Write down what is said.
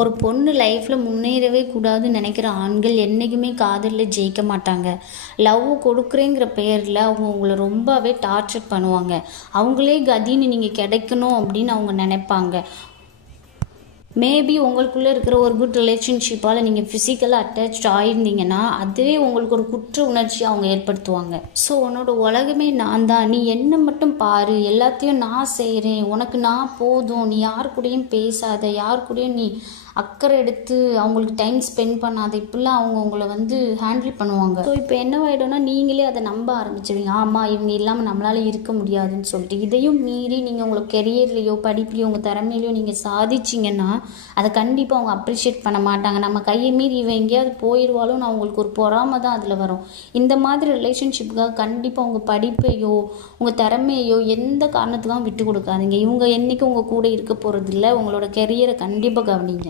ஒரு பொண்ணு லைஃப்பில் முன்னேறவே கூடாதுன்னு நினைக்கிற ஆண்கள் என்றைக்குமே காதலில் ஜெயிக்க மாட்டாங்க. லவ் கொடுக்குறேங்கிற பெயரில் அவங்க உங்களை ரொம்பவே டார்ச்சர் பண்ணுவாங்க. அவங்களே கதின்னு நீங்கள் கிடைக்கணும் அப்படின்னு அவங்க நினைப்பாங்க. மேபி உங்களுக்குள்ளே இருக்கிற ஒரு குட் ரிலேஷன்ஷிப்பால் நீங்கள் ஃபிசிக்கலாக அட்டாச் ஆகியிருந்தீங்கன்னா அதுவே உங்களுக்கு ஒரு குற்ற உணர்ச்சியை அவங்க ஏற்படுத்துவாங்க. ஸோ உன்னோட உலகமே நான் தான், நீ என்ன மட்டும் பாரு, எல்லாத்தையும் நான் செய்கிறேன், உனக்கு நான் போதும், நீ யார் கூடயும் பேசாத, யார் கூடயும் நீ அக்கறை எடுத்து அவங்களுக்கு டைம் ஸ்பெண்ட் பண்ணாத, இப்படிலாம் அவங்க உங்களை ஹேண்டில் பண்ணுவாங்க. ஸோ இப்போ என்னவாயிடும்னா நீங்களே அதை நம்ப ஆரம்பிச்சிடுவீங்க. ஆமாம், இவங்க இல்லாமல் நம்மளால் இருக்க முடியாதுன்னு சொல்லிட்டு. இதையும் மீறி நீங்கள் உங்களை கெரியர்லேயோ படிப்புலையோ உங்கள் திறமையிலையோ நீங்கள் சாதிச்சிங்கன்னா அதை கண்டிப்பாக அவங்க அப்ரிஷியேட் பண்ண மாட்டாங்க. நம்ம கையை மீறி இவன் எங்கேயாவது போயிடுவாலும் அவங்களுக்கு ஒரு பொறாமை தான் அதில் வரும். இந்த மாதிரி ரிலேஷன்ஷிப்புக்காக கண்டிப்பாக உங்கள் படிப்பையோ உங்கள் திறமையோ எந்த காரணத்துக்காகவும் விட்டு கொடுக்காதீங்க. இவங்க என்றைக்கும் உங்கள் கூட இருக்க போகிறதில்ல. உங்களோட கெரியரை கண்டிப்பாக கவனிங்க.